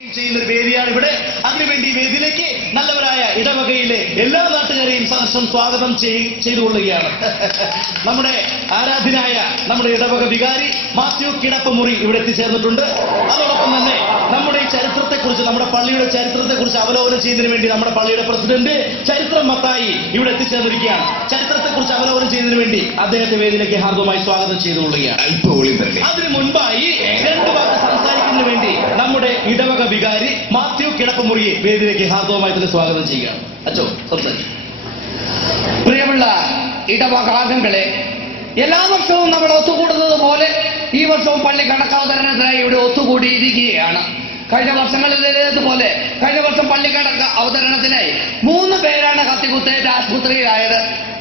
ചെയ്യുന്ന ഒരു വേദിയാണ് ഇവിടെ. അതിനുവേണ്ടി വേദിയിലേക്ക് നല്ലവരായ ഇടവകയിലെ എല്ലാ നാട്ടുകാരെയും സഹർഷം സ്വാഗതം ചെയ്തുകൊള്ളുകയാണ്. നമ്മുടെ ആരാധനായ നമ്മുടെ ഇടവക വികാരി മാത്യു കിടപ്പമുറി ഇവിടെ എത്തിച്ചേർന്നിട്ടുണ്ട്. അതോടൊപ്പം തന്നെ നമ്മുടെ ഈ ചരിത്രത്തെക്കുറിച്ച്, നമ്മുടെ പള്ളിയുടെ ചരിത്രത്തെക്കുറിച്ച് അവലോകനം ചെയ്യുന്നതിന് വേണ്ടി നമ്മുടെ പള്ളിയുടെ പ്രസിഡന്റ് ചരിത്രം മത്തായി ഇവിടെ എത്തിച്ചേർന്നിരിക്കുകയാണ്. ചരിത്രത്തെക്കുറിച്ച് അവലോകനം ചെയ്യുന്നതിന് വേണ്ടി അദ്ദേഹത്തെ വേദിയിലേക്ക് ഹാർദവമായി സ്വാഗതം ചെയ്തുകൊള്ളുകയാണ്. അതിനു മുൻപായി രണ്ടു വാക്ക് സംസാരിക്കുന്നതിന് വേണ്ടി നമ്മുടെ ഇടവക വികാരി മാത്യു കിടപ്പമുറിയെ വേദിയിലേക്ക് ഹാർദവമായി തന്നെ സ്വാഗതം ചെയ്യുകയാണ്. അച്ചോ സംസാരിക്കും. പ്രിയമുള്ള ഇടവകാംഗങ്ങളെ, എല്ലാ വർഷവും നമ്മൾ ഒത്തുകൂടുന്നത് പോലെ ഈ വർഷവും പള്ളി കണക്കവതരണത്തിനായി ഇവിടെ ഒത്തുകൂടിയിരിക്കുകയാണ്. കഴിഞ്ഞ വർഷങ്ങളിലേതുപോലെ കഴിഞ്ഞ വർഷം പള്ളി കണക്ക് അവതരണത്തിനായി 3 പേരാണ് കത്തിക്കുത്തേറ്റ് ആശുപത്രിയിലായത്.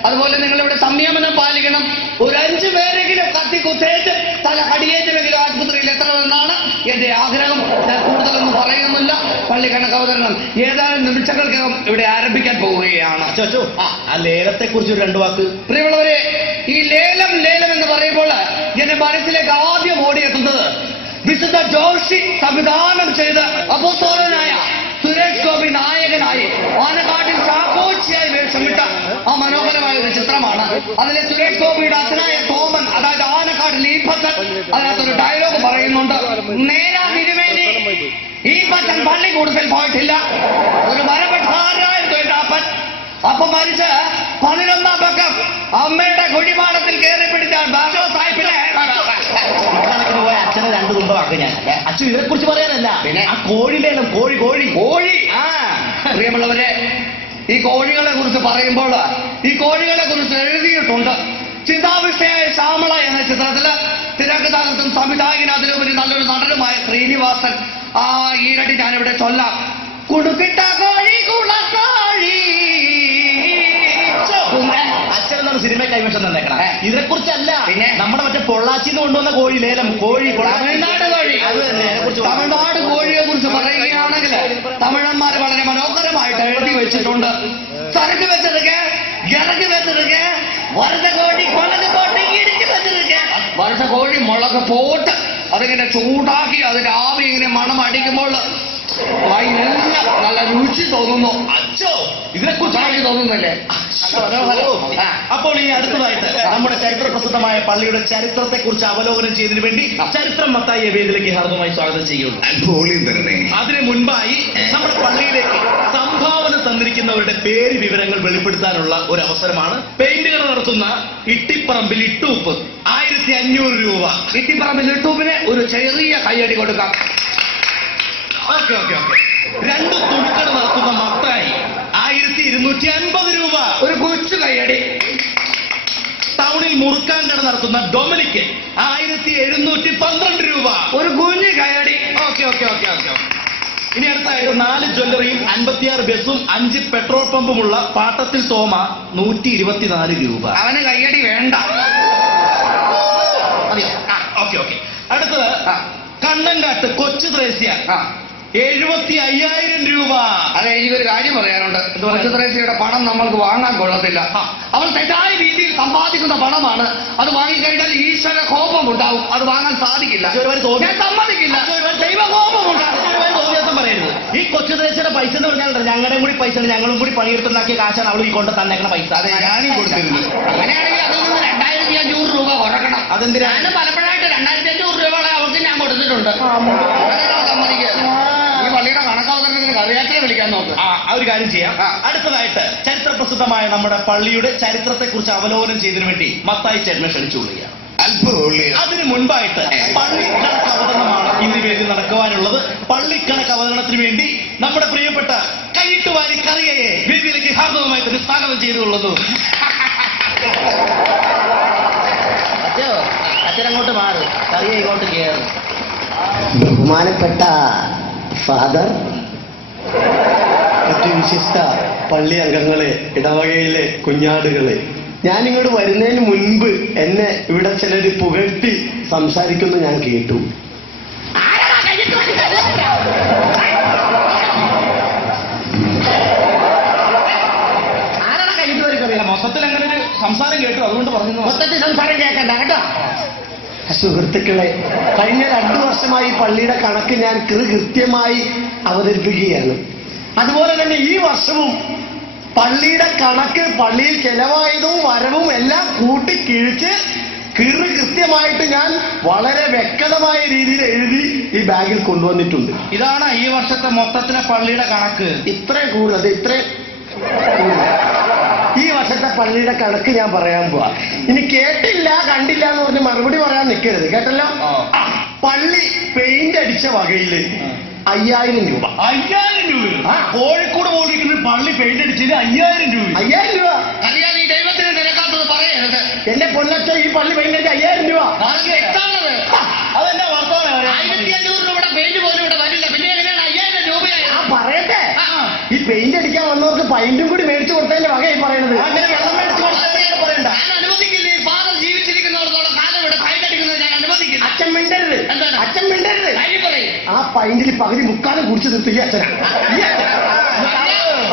അതുപോലെ നിങ്ങളിവിടെ സംയമനം പാലിക്കണം. ഒരു 5 പേരെങ്കിലും കത്തിക്കുത്തേറ്റ് തല കടിയേറ്റുമെങ്കിലും ആശുപത്രിയിൽ എത്തണമെന്നാണ് എന്റെ ആഗ്രഹം. ഞാൻ കൂടുതലൊന്നും പറയുന്നില്ല. പള്ളി കണക്ക് അവതരണം ഏതാനും നിമിഷങ്ങൾക്കകം ഇവിടെ ആരംഭിക്കാൻ പോവുകയാണ്. ആ ലേലത്തെ കുറിച്ച് 2 വാക്ക്. പ്രിയമുള്ളവരെ, ഈ ലേലം എന്ന് പറയുമ്പോൾ എന്റെ മനസ്സിലേക്ക് ആദ്യം ഓടിയെത്തുന്നത് വിശുദ്ധ ജോഷി സംവിധാനം ചെയ്ത് അപ്പോസ്തലനായ സുരേഷ് ഗോപി നായകനായി ആനക്കാട്ടിൽ ചാക്കോച്ചിയായി വേഷമിട്ട ആ മനോഹരമായ ഒരു ചിത്രമാണ്. അതിലെ സുരേഷ് ഗോപിയുടെ അച്ഛനായ തോമൻ, അതായത് ആനക്കാട്ടിൽ ഈ ഭക്തൻ, അതിനകത്തൊരു ഡയലോഗ് പറയുന്നുണ്ട്. നേരാ തിരുമേനി, ഈ ഭക്തൻ പള്ളി കൂടുതൽ പോയിട്ടില്ല. ഒരു മരപ്പെട്ടാരായിരുന്നു എന്റെ അപ്പൻ. അപ്പൊ മരിച്ച് 11ാം പക്കം അമ്മയുടെ കുടിമാടത്തിൽ കയറി പിടിച്ചാൽ ബാഗോ സാഹിബിനെ കണക്കിന് പോയ അച്ഛനെ 2 തുമ്പമാക്കി ഞാൻ. അച്ഛൻ ഇതിനെ കുറിച്ച് പറയാനല്ല, പിന്നെ ആ കോഴിയിലേലം കോഴി. പ്രിയമുള്ളവരെ, ഈ കോഴികളെ കുറിച്ച് പറയുമ്പോൾ ഈ കോഴികളെ കുറിച്ച് എഴുതിയിട്ടുണ്ട്. ചിന്താവിഷ്ടയായ ശ്യാമള എന്ന ചിത്രത്തില് തിരക്കഥാകൃത്തും സംവിധായകനും അതിലുപരി നല്ലൊരു നടനുമായ ശ്രീനിവാസൻ. ആ ഈരടി ഞാനിവിടെ ചൊല്ലാം. കുടുക്കിട്ട കോഴി കുളക്കോഴി. അച്ഛനെന്നാണ് സിനിമ കൈവശം തന്നേക്കണം. ഇതിനെക്കുറിച്ചല്ല, പിന്നെ നമ്മുടെ മറ്റേ പൊള്ളാച്ചിന്ന് കൊണ്ടുവന്ന കോഴി ലേലം തമിഴ്നാട് കോഴി. തമിഴ്നാട് കോഴിയെ കുറിച്ച് പറയുകയാണെങ്കിൽ തമിഴന്മാർ വളരെ മനോഹരമായിട്ട് എഴുതി വെച്ചിട്ടുണ്ട്. ചരക്ക് വെച്ചിരിക്കെ, ഇറക്കി വെച്ചിരിക്കെ, വറുത്ത കോഴി മുളക് പോട്ട് ഇടിച്ച് വെച്ചിരിക്കെ. വറുത്ത കോഴി മുളക് പോട്ട് അതിങ്ങനെ ചൂടാക്കി അതിന്റെ ആവി ഇങ്ങനെ മണം അടിക്കുമ്പോൾ അതിനെല്ലാം നല്ല രുചി തോന്നുന്നു. അച്ഛോ, ഇതിനെക്കുറിച്ച് തോന്നുന്നില്ലേ? അപ്പോൾ ഈ അടുത്തതായിട്ട് നമ്മുടെ ചരിത്ര പ്രസിദ്ധമായ പള്ളിയുടെ ചരിത്രത്തെ കുറിച്ച് അവലോകനം ചെയ്തതിനു വേണ്ടി ചരിത്രം മത്തായിയെ വേദിയിലേക്ക് ഹാർദവമായി സ്വാഗതം ചെയ്യുന്നു. അതിനു മുൻപായി നമ്മുടെ പള്ളിയിലേക്ക് സംഭാവന തന്നിരിക്കുന്നവരുടെ പേര് വിവരങ്ങൾ വെളിപ്പെടുത്താനുള്ള ഒരു അവസരമാണ്. പെയിന്റുകൾ നടത്തുന്ന ഇട്ടിപ്പറമ്പിൽ ഇട്ടൂപ്പ് 1500 രൂപ. ഇട്ടിപ്പറമ്പിൽ ഇട്ടൂപ്പിന് ഒരു ചെറിയ കൈയടി കൊടുക്കാം. ഓക്കെ. 2 തുണിക്കട നടത്തുന്ന മത്തായി 1250 രൂപ. ഒരു കൊച്ചു കൈയടി. ടൗണിൽ മുറുക്കാൻ കട നടത്തുന്ന ഡൊമിനിക്ക് 1712 രൂപ. ഒരു കുഞ്ഞു കൈയടി. ഓക്കെ. ഇനി അടുത്തായിട്ട് 4 ജ്വല്ലറിയും 56 ബസ്സും 5 പെട്രോൾ പമ്പുമുള്ള പാട്ടത്തിൽ തോമ 124 രൂപ. അവന് കൈയടി വേണ്ട. ഓക്കെ. അടുത്തത് കണ്ണങ്കാട്ട് കൊച്ചു ത്രേസ്യ 75,000 രൂപ. അതെ, എനിക്കൊരു കാര്യം പറയാനുണ്ട്. കൊച്ചു ത്രേസ്യയുടെ പണം നമ്മൾക്ക് വാങ്ങാൻ കൊള്ളത്തില്ല. അവർ തെറ്റായ രീതിയിൽ സമ്പാദിക്കുന്ന പണമാണ്. അത് വാങ്ങിക്കഴിഞ്ഞാൽ ഈശ്വര കോപം ഉണ്ടാവും. അത് വാങ്ങാൻ സാധിക്കില്ല. ഞാൻ സമ്മതിക്കില്ല. ദൈവകോപം ഉണ്ടാകും. പറയരുത്. ഈ കൊച്ചു ത്രേസ്യയുടെ പൈസ എന്ന് പറഞ്ഞാൽ ഞങ്ങളുടെ കൂടി പൈസ, ഞങ്ങളും കൂടി പണിയെടുത്തുണ്ടാക്കിയ കാശാണ് അവൾ ഈ കൊണ്ട് തന്നേക്കണ പൈസ. അതെ, ഞാനും കൊടുത്തിരുന്നു. അങ്ങനെയാണെങ്കിൽ അതിൽ നിന്ന് 2500 രൂപ കുറക്കണം. അതെന്തിനാണ്? പലപ്പോഴായിട്ട് 2500 രൂപ അവർക്ക് ഞാൻ കൊടുത്തിട്ടുണ്ട്. സമ്മതിക്കുക. ഈ പള്ളിയുടെ കണക്കവതരണത്തിന് കറിയാറ്റിനെ വിളിക്കാൻ നോക്കുക. ആ ഒരു കാര്യം ചെയ്യാം. അടുത്തതായിട്ട് ചരിത്ര പ്രസിദ്ധമായ നമ്മുടെ പള്ളിയുടെ ചരിത്രത്തെ കുറിച്ച് അവലോകനം ചെയ്തതിനു വേണ്ടി മത്തായി ചേട്ടനെ ക്ഷണിച്ചുകൊള്ളുകയാണ്. അതിനു മുൻപായിട്ട് പള്ളിക്കണക്ക് അവതരണമാണ് ഇന്ന് വേദി നടക്കുവാനുള്ളത്. പള്ളിക്കണക്ക് അവതരണത്തിന് വേണ്ടി നമ്മുടെ പ്രിയപ്പെട്ട കൈയിട്ടുവാരി കറിയയെ വേദിയിലേക്ക് ഹാർദവമായി തന്നെ സ്വാഗതം ചെയ്തുകൊള്ളുന്നു. അച്ഛനങ്ങോട്ട് മാറും, കറിയ ഇങ്ങോട്ട് കയറും. ബഹുമാനപ്പെട്ട ഫാദർ, മറ്റു വിശിഷ്ട പള്ളി അംഗങ്ങളെ, ഇടവകയിലെ കുഞ്ഞാടുകളെ, ഞാനിങ്ങോട്ട് വരുന്നതിന് മുൻപ് എന്നെ ഇവിടെ ചിലര് പുകഴ്ത്തി സംസാരിക്കുന്നു ഞാൻ കേട്ടു. മൊത്തത്തിൽ അങ്ങനെ ഒരു സംസാരം കേട്ടു, അതുകൊണ്ട് പറഞ്ഞു. മൊത്തത്തിൽ സംസാരം കേൾക്കണ്ട കേട്ടോ. സുഹൃത്തുക്കളെ, കഴിഞ്ഞ 2 വർഷമായി പള്ളിയുടെ കണക്ക് ഞാൻ കൃത്യമായി അവതരിപ്പിക്കുകയാണ്. അതുപോലെ തന്നെ ഈ വർഷവും പള്ളിയുടെ കണക്ക്, പള്ളിയിൽ ചെലവായതും വരവും എല്ലാം കൂട്ടിക്കിഴിച്ച് കൃത്യമായിട്ട് ഞാൻ വളരെ വ്യക്തമായ രീതിയിൽ എഴുതി ഈ ബാഗിൽ കൊണ്ടുവന്നിട്ടുണ്ട്. ഇതാണ് ഈ വർഷത്തെ മൊത്തത്തിലെ പള്ളിയുടെ കണക്ക്. ഇത്രയും കൂടുതൽ, ഇത്രയും ഈ വർഷത്തെ പള്ളിയുടെ കണക്ക് ഞാൻ പറയാൻ പോവാ. ഇനി കേട്ടില്ല കണ്ടില്ല എന്ന് പറഞ്ഞ് മറുപടി പറയാൻ നിൽക്കരുത്, കേട്ടല്ലോ. പള്ളി പെയിന്റ് അടിച്ച വകയില് 5000 രൂപ. 5000 രൂപ? കോഴിക്കോട് പോയിരിക്കുന്ന പള്ളി പെയിന്റ് അടിച്ചത് 5000 രൂപ. 5000 രൂപ അറിയാൻ ഈ ദൈവത്തിന് നിരക്കാത്തത് പറയരുത്. എന്റെ പൊന്നച്ച, ഈ പള്ളി പെയിന്റ് അടിച്ച 5000 രൂപ. അതെന്നാ വർത്തമാനം? 1500 രൂപയുടെ പെയിന്റ് പോലും ഇവിടെ വരില്ല. പിന്നെ എങ്ങനെയാണ് 5000 രൂപയായി? പറയട്ടെ, ഈ പെയിന്റ് അടിക്കാൻ വന്നവർക്ക് പൈന്റും കൂടി മേടിച്ചു കൊടുത്തതിന്റെ വകയായി പറയണത്. അങ്ങനെ വെള്ളം മേടിച്ചു കൊടുത്തതിനെ പറയണ്ട. ഞാൻ അനുവദിക്കില്ല. ഈ ഫാദർ ജീവിച്ചിരിക്കുന്നവർക്കോളം കാലം ഇവിടെ പെയിന്റ് അടിക്കുന്നത് ഞാൻ അനുവദിക്കില്ല. അച്ഛൻ മിണ്ടരുത്, എന്താണ്? അച്ഛൻ മിണ്ടരുത്. കാര്യം പറയും. ആ പൈന്റിൽ പകുതി മുക്കാലും കുടിച്ചു നിർത്തി ഈ അച്ഛനാണ്.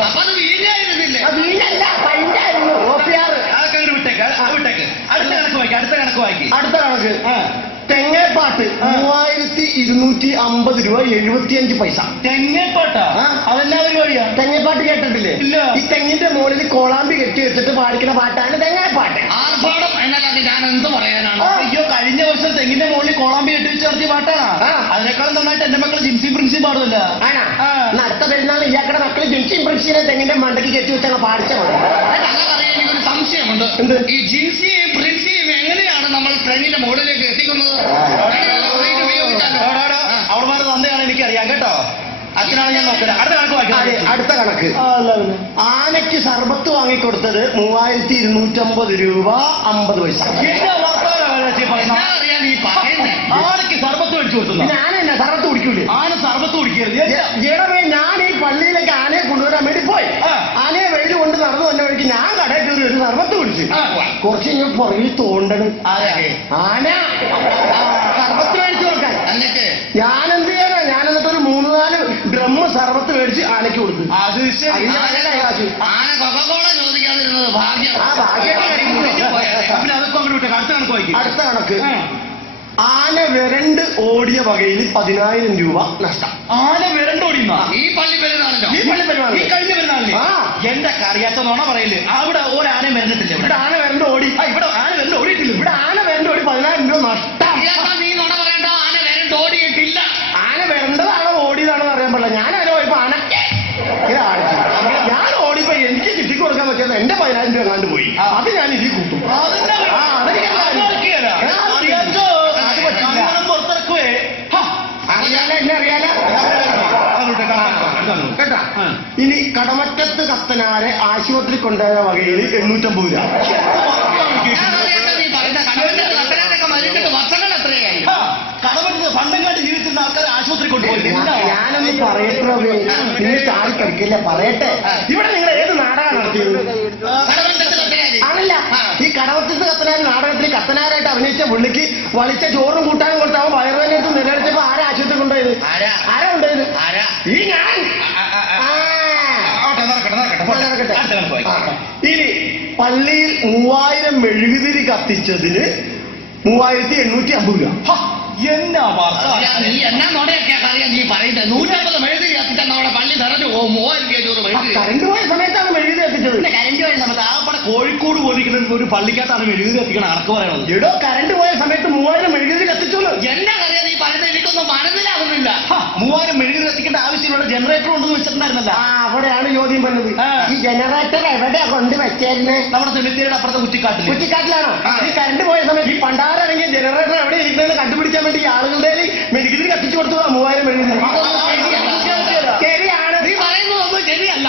അപ്പൊ അത് വീഴായിരുന്നില്ലേ? വീണല്ല, പൈന്റായിരുന്നു. ഓപ്പിയാറ്. അതൊക്കെ അങ്ങോട്ട് വിട്ടേക്ക്, വിട്ടേക്ക്. അടുത്ത കണക്ക് വായിക്കും, അടുത്ത കണക്ക് വായിക്കും. അടുത്ത കണക്ക് തെങ്ങേപ്പാട്ട് 3250 രൂപ 75 പൈസ. തെങ്ങേപ്പാട്ടാ? അതെല്ലാവരും വഴിയാ. തെങ്ങേപ്പാട്ട് കേട്ടിട്ടില്ലേ? ഇല്ല. ഈ തെങ്ങിന്റെ മുകളിൽ കോളാമ്പി കെട്ടി വെച്ചിട്ട് പാടിക്കുന്ന പാട്ടാണ് തെങ്ങേപ്പാട്ട്. ആർഭാടം എന്നല്ലാതെ ഞാൻ എന്ത് പറയാനാണ്? അയ്യോ, കഴിഞ്ഞ വർഷം തെങ്ങിന്റെ മുകളിൽ കോളാമ്പി കെട്ടി വെച്ച് നടത്തിയ പാട്ടാണ്. അതിനേക്കാളും നന്നായിട്ട് എന്റെ മക്കൾ ജിംസി പ്രിൻസി പാടുമല്ല. ആണോ? അടുത്ത പെരുന്നാൾ ഇയാക്കടെ മക്കള് ജിൻസി പ്രിൻസിനെ തെങ്ങിന്റെ മണ്ടയ്ക്ക് കെട്ടി വെച്ചാൽ പാടിച്ച മതി. അല്ല പറയാൻ എനിക്കൊരു സംശയമുണ്ട്. എന്ത്? ഈ ജിൻസിയും പ്രിൻസിയും എങ്ങനെയാണ് നമ്മൾ ട്രെയിനിന്റെ മുകളിലേക്ക് എത്തിക്കുന്നത്? അവളുമാരുടെ തന്തയാണ് എനിക്കറിയാം കേട്ടോ. അച്ഛനാണ് ഞാൻ നോക്കുന്നത്. അടുത്ത കണക്ക് വായിക്കാം. അടുത്ത കണക്ക് ആനയ്ക്ക് സർബത്ത് വാങ്ങിക്കൊടുത്തത് 3250 രൂപ 50 പൈസ. അറിയാൻ ഈ പറയുന്നത് ആനയ്ക്ക് സർബത്ത് മേടിച്ചു കൊടുത്തു. ഞാനെന്നെ സർബത്ത് കുടിക്കൂലേ? ആന സർബത്ത് കുടിക്കരുത്. ജഡമേ, ഞാൻ ഈ പള്ളിയിലേക്ക് ആനയെ കൊണ്ടുവരാൻ വേണ്ടി പോയി. ആനയെ വെയിൽ കൊണ്ട് നടന്നു വന്ന വഴിക്ക് ഞാൻ കടയിൽ കയറി ഒരു സർബത്ത് കുടിച്ചു. കുറച്ച് ഞാൻ പുറകിൽ തോണ്ടണ്. ആന സർബത്ത് മേടിച്ചു കൊടുക്കാൻ. എന്നിട്ട് ഞാൻ എന്ത് ചെയ്യാനാ? ഞാൻ എന്നിട്ടൊരു 3-4 ഡ്രം സർബത്ത് മേടിച്ച് ആനയ്ക്ക് കൊടുത്തു. അത് ശരി. ആന കൊക്കക്കോള ചോദിക്കാതിരുന്നത് ഭാഗ്യം. ആ ഭാഗ്യം. പിന്നെ അതൊക്കെ അങ്ങോട്ട് വിട്ടേ. അടുത്ത കണക്ക് വായിക്കും. അടുത്ത കണക്ക് ആന വിരണ്ട് ഓടിയ വകയിൽ 10000 രൂപ നഷ്ടം. ആന വിരണ്ടോടിയുന്ന ഈ പള്ളി പെരുന്നാളിനോ? ഈ പള്ളി പെരുന്നാളിന്. ഈ കഴിഞ്ഞ പെരുന്നാളിന്. എന്റെ കറിയാത്ത നോണ പറയില്ലേ? അവിടെ ഒരാന വരണ്ടിട്ടില്ല. ഇവിടെ ആന വിരണ്ട് ഓടി. ഇവിടെ ആന വരണ്ട് ഓടിയിട്ടില്ല. ഇവിടെ ആന വിരണ്ട് ഓടി 10000 രൂപ നഷ്ടം. നീ നുണ പറയണ്ട. ആന വരണ്ട് ഓടിയിട്ടില്ല. ആന വിരണ്ടതാണോ ഓടിയതാണോ അറിയാൻ പാടില്ല. ഞാൻ അതിനെ പോയപ്പോ ആന കാണിച്ചു. ഞാൻ ഓടിപ്പോ എനിക്ക് കിട്ടി കൊടുക്കാൻ പറ്റുന്നത് എന്റെ 10000 രൂപ കണ്ടു പോയി. അത് ഞാൻ ഇതിൽ കൂട്ടും. പുറത്തിറക്കുവേ. അറിയാലോ, എന്നെ അറിയാലോ. കേട്ടാ, ഇനി കടമറ്റത്ത് കത്തനാരെ ആശുപത്രി കൊണ്ടുപോയ വകയിൽ 850 രൂപ. നീ പറയുന്ന കടമറ്റത്ത് കത്തനാരൊക്കെ മരിച്ചിട്ട് വർഷങ്ങൾ എത്രയായി? കടമറ്റത്ത് പണ്ടങ്ങാട്ട് ജീവിച്ചിരുന്ന ആൾക്കാർ ആശുപത്രി കൊണ്ടുപോയി. ഞാനൊന്ന് പറയട്ടോ, പിന്നെ ചാടി കളിക്കില്ല. പറയട്ടെ, ഇവിടെ നിങ്ങൾ ഏത് നാടകം നടത്തിയത്? കടമറ്റത്ത് കത്തനാര്? ആണല്ല, ഈ കടമറ്റത്ത് കത്തനാർ നാടകത്തിൽ കത്തനാരായിട്ട് അഭിനയിച്ച പുള്ളിക്ക് വളിച്ച ചോറും കൂട്ടാനും കൊടുത്താൽ വയറുവേദനയെടുത്ത് നിലനിർത്തിയപ്പോ ആരാ ആശുപത്രി കൊണ്ടുപോയത്? ആരാ കൊണ്ടുപോയത്? ഈ ഞാൻ. ഇനി പള്ളിയിൽ 3000 മെഴുകുതിരി കത്തിച്ചതിന് 3850 രൂപ. എന്നാ നീ എന്നാ നോടയൊക്കെ അറിയാം. നീ പറയുന്നത് 150 മെഴുകുതിരി കത്തിച്ചാൽ നമ്മുടെ പള്ളി നിറഞ്ഞു പോകും. 3500 മെഴുകുതിരി. കറണ്ട് പോയ സമയത്താണ് മെഴുകുതിരി കത്തിച്ചത്. കരണ്ട് പോയ സമയത്ത് ആകപ്പാടെ കോഴിക്കോട് പോയിരിക്കുന്ന ഒരു പള്ളിക്കകത്താണ് മെഴുകുതിരി കത്തിക്കണം കണക്ക് പറയണത്. എടോ, കറണ്ട് പോയ സമയത്ത് 3000 മെഴുകുതിരി കത്തിച്ചോളൂ. എന്നാ അറിയാം നീ പറയുന്നത്? എനിക്കൊന്നും മനസ്സിലാകുന്നില്ല. 3000 മെഴുകുതിരി കത്തിക്കേണ്ട ആവശ്യമുള്ള ജനറേറ്റർ ഉണ്ടെന്ന് വെച്ചിട്ടുണ്ടായിരുന്നല്ല. അവിടെയാണ് ചോദ്യം പറഞ്ഞത്. ഈ ജനറേറ്റർ എവിടെയാ കൊണ്ട് വെച്ചേരുന്നേ? നമ്മുടെ സെമിത്തേരിയുടെ അപ്പുറത്തെ കുറ്റിക്കാട്ടിൽ. കുറ്റിക്കാട്ടിലാണോ? ഈ കറണ്ട് പോയ സമയത്ത് ഈ പണ്ടാരടങ്ങിയ ജനറേറ്റർ എവിടെ ഇരിക്കുന്നത് കണ്ടുപിടിക്കാൻ വേണ്ടി ആളുകളുടെ മെഴുകുതിരി കത്തിച്ചു കൊടുത്തു. 3000 മെഴുകുതിരി. ശരിയാണ്. നീ പറയുന്നതൊന്നും ശരിയല്ല.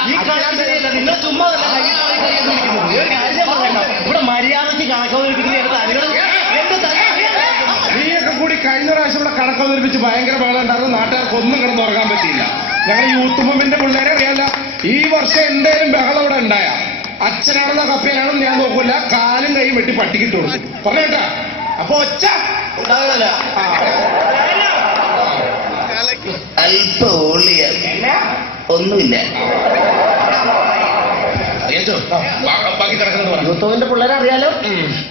നിങ്ങൾ ചുമ്മാ ഇവിടെ മര്യാദയ്ക്ക് കണക്കവതരിപ്പിക്കുന്ന നീയൊക്കെ കൂടി കഴിഞ്ഞ പ്രാവശ്യം ഇവിടെ കണക്കവതരിപ്പിച്ച് ഭയങ്കര ബഹളം ഉണ്ടായിരുന്നു. നാട്ടുകാർക്ക് ഒന്നും കിടന്നുറങ്ങാൻ പറ്റിയില്ല. ഞങ്ങൾ യൂത്ത് മൂവ്മെന്റിന്റെ പിള്ളേരെ അറിയാല്ല. ഈ വർഷം എന്തേലും ബഹളം ഇവിടെ ഉണ്ടായ അച്ഛനാണെന്നോ കപ്പയാണെന്ന് ഞാൻ നോക്കൂല. കാലും കൈയും വെട്ടി പട്ടിക്കിട്ട് കൊടുക്കും. പറഞ്ഞേട്ടാ. അപ്പൊ ഒച്ച ഉണ്ടാവില്ല. അല്പ ഒന്നുമില്ല. ബാക്കി കിടക്കുന്നത് യൂത്തോവിന്റെ പിള്ളേരെ അറിയാലോ.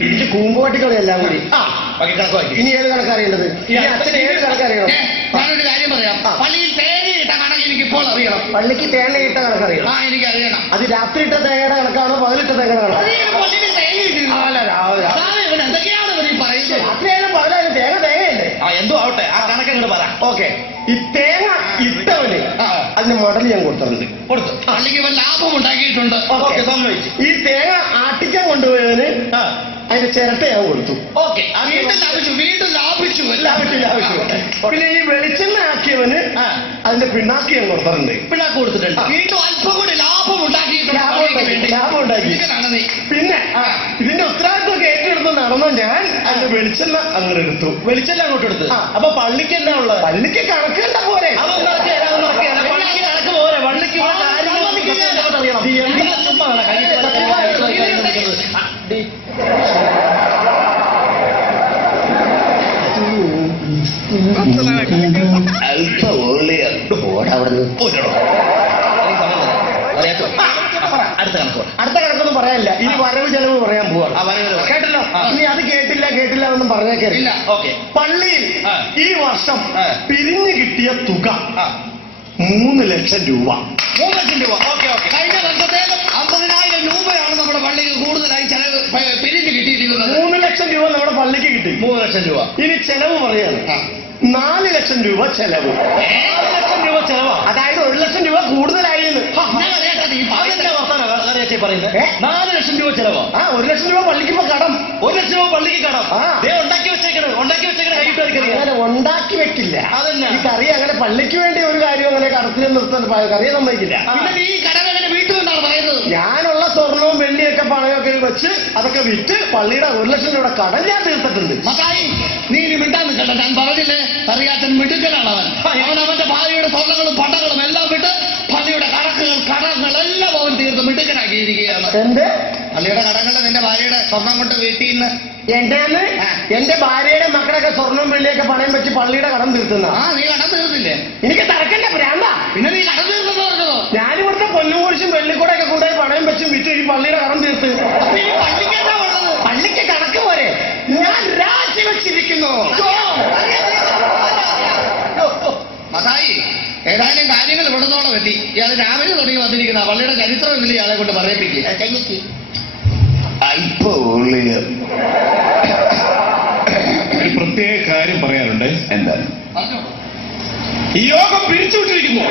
ഇടിച്ച് കൂമ്പ് പട്ടിക്കളി എല്ലാം കൂടി. ബാക്കി കണക്ക് വായിക്കും. ഇനി ഏത് കണക്കറിയേണ്ടത്? ഇനി അച്ഛൻ ഏത് കണക്കറിയണം? ഞാനൊരു കാര്യം പറയാം. പള്ളിയിൽ തേങ്ങയിട്ട കണക്ക് എനിക്ക് ഇപ്പോൾ അറിയണം. പള്ളിക്ക് തേങ്ങയിട്ട കണക്കറിയണം. എനിക്ക് അറിയണം. അത് രാത്രി ഇട്ട തേങ്ങയുടെ കണക്കാണോ പകലിട്ട തേങ്ങയുടെ കണക്കാണോ? പള്ളിയിൽ തേങ്ങയിട്ടില്ല. എന്തൊക്കെയാണ് ഇവർ ഈ പറയുന്നത്? രാത്രിയായാലും പകലായാലും തേങ്ങ തേങ്ങയല്ലേ? എന്തോ ആവട്ടെ, ആ കണക്ക് അങ്ങോട്ട് പറ. ഓക്കെ, ഈ തേങ്ങ ഇട്ടവന് അതിന് മടൽ ഞാൻ കൊടുത്തിട്ടുണ്ട്. കൊടുത്തു. പള്ളിക്ക് ഇവൻ ലാഭം ഉണ്ടാക്കിയിട്ടുണ്ട്. ഓക്കെ, സമ്മതിച്ചു. ഈ തേങ്ങ ആട്ടിക്കാൻ കൊണ്ടുപോയവന് അതിന്റെ ചിരട്ട ഞാൻ കൊടുത്തു. ഓക്കെ, വീണ്ടും ലാഭിച്ചു. ലാഭിച്ചു. പിന്നെ ഈ വെളിച്ചെണ്ണ ആക്കിയവന് അതിന്റെ പിണ്ണാക്ക് ഞാൻ കൊടുത്തിട്ടുണ്ട്. പിള്ളാക്ക് കൊടുത്തിട്ടുണ്ട്. വീണ്ടും അല്പം കൂടി ലാഭം ഉണ്ടാക്കിയിട്ടുണ്ട്. ലാഭം ഉണ്ടാക്കി. പിന്നെ ഇതിന്റെ ഉത്തരവാദിത്വമൊക്കെ ഏറ്റെടുത്ത് നടന്ന ഞാൻ അതിന്റെ വെളിച്ചെണ്ണ അങ്ങോട്ട് എടുത്തു. വെളിച്ചെണ്ണ അങ്ങോട്ട് എടുത്ത്. അപ്പൊ പള്ളിക്ക് എന്താ ഉള്ളത്? പള്ളിക്ക് കണക്ക് കണ്ട പോരെ? പള്ളിക്ക് കണക്ക് പോരെ. പള്ളിക്ക് അല്പം ഓടവിടുന്ന് അടുത്ത കണക്ക്. അടുത്ത കണക്കൊന്നും പറയാനില്ല. ഇനി വരവ് ചെലവ് പറയാൻ പോവാണ്. കേട്ടല്ലോ? ഇനി അത് കേട്ടില്ല എന്നൊന്നും പറഞ്ഞേക്കില്ല. ഓക്കെ. പള്ളിയിൽ ഈ വർഷം പിരിഞ്ഞു കിട്ടിയ തുക 3 ലക്ഷം രൂപ. 3 ലക്ഷം രൂപ. ഓക്കെ. കഴിഞ്ഞ വർഷത്തേലും 50,000 രൂപയാണ് നമ്മുടെ പള്ളിക്ക് കൂടുതലായി ചെലവ് പിരിഞ്ഞ് കിട്ടിയിരിക്കുന്നത്. 3 ലക്ഷം രൂപ നമ്മുടെ പള്ളിക്ക് കിട്ടി. 3 ലക്ഷം രൂപ. ഇനി ചെലവ് പറയാണ്. 4 ലക്ഷം രൂപ ചെലവ്. 4 ലക്ഷം രൂപ ചെലവാ. അതായത് 1 ലക്ഷം രൂപ കൂടുതലായിരുന്നു. പറയുന്നത് 4 ലക്ഷം രൂപ ചെലവാ. 1 ലക്ഷം രൂപ പള്ളിക്ക് ഇപ്പൊ കടം. 1 ലക്ഷം രൂപ പള്ളിക്ക് കടം. ഉണ്ടാക്കി വെച്ചേക്കണ കൈയിട്ട് അങ്ങനെ ഉണ്ടാക്കി വെക്കില്ല. അതന്നെ. ഈ കറി അങ്ങനെ പള്ളിക്ക് വേണ്ടി ഒരു കാര്യം അങ്ങനെ കടത്തിൽ നിർത്താൻ കറിയെ സമ്മതിക്കില്ല. ഈ കടകളെ വീട്ടുമെന്നാണ് പറയുന്നത്. ഞാനുള്ള സ്വർണവും വെള്ളിയൊക്കെ പണയൊക്കെ വെച്ച് അതൊക്കെ വിറ്റ് പള്ളിയുടെ 1 ലക്ഷം രൂപ കടം ഞാൻ തീർത്തിട്ടുണ്ട്. മത്തായി, നീ ഇനി മിണ്ടാൻ നിൽക്കണ്ട. ഞാൻ പറഞ്ഞില്ലേ, അറിയാത്തൻ മിടുക്കനാണ് അവൻ. അവന്റെ ഭാര്യയുടെ സ്വർണ്ണങ്ങളും പണ്ടങ്ങളും എല്ലാം വിട്ട് പള്ളിയുടെ കടങ്ങളെല്ലാം അവൻ തീർത്ത് മിടുക്കനാക്കിയിരിക്കുകയാണ്. എന്ത്? പള്ളിയുടെ കടങ്ങളുടെ നിന്റെ ഭാര്യയുടെ സ്വർണം കൊണ്ട് വീട്ടിൽ നിന്ന് എന്റെ ഭാര്യയുടെ മക്കളൊക്കെ സ്വർണം വെള്ളിയൊക്കെ പണയം വെച്ച് പള്ളിയുടെ കടം തീർത്തുന്ന. നീ കടം തീർത്തില്ലേ? എനിക്ക് തറക്കണ്ട ഭ്രാന്ത. പിന്നെ നീ കടം തീർന്നെന്ന് പറഞ്ഞതോ? ഞാനിവിടുത്തെ പൊന്നുകൂടിച്ചും വെള്ളിക്കൂടൊക്കെ കൊണ്ടുപോയി പണയം വെച്ചും വിറ്റ് ഈ പള്ളിയുടെ കടം തീർത്ത്. പള്ളിക്ക് എന്താ ഉള്ളത്? പള്ളിക്ക് കണക്ക് പോരെ? ഞാൻ രാജിവെച്ചിരിക്കുന്നു. മത്തായി, ഏതായാലും കാര്യങ്ങൾ ഇവിടുന്നോളം എത്തി. ഇയാൾ രാവിലെ തുടങ്ങി വന്നിരിക്കുന്ന പള്ളിയുടെ ചരിത്രം എന്നില്ല ഇയാളെ കൊണ്ട് പറയിപ്പിക്കുക. ഒരു പ്രത്യേക കാര്യം പറയാനുണ്ട്. എന്താണ്? ഈ യോഗം പിരിച്ചുവിട്ടിരിക്കുന്നു.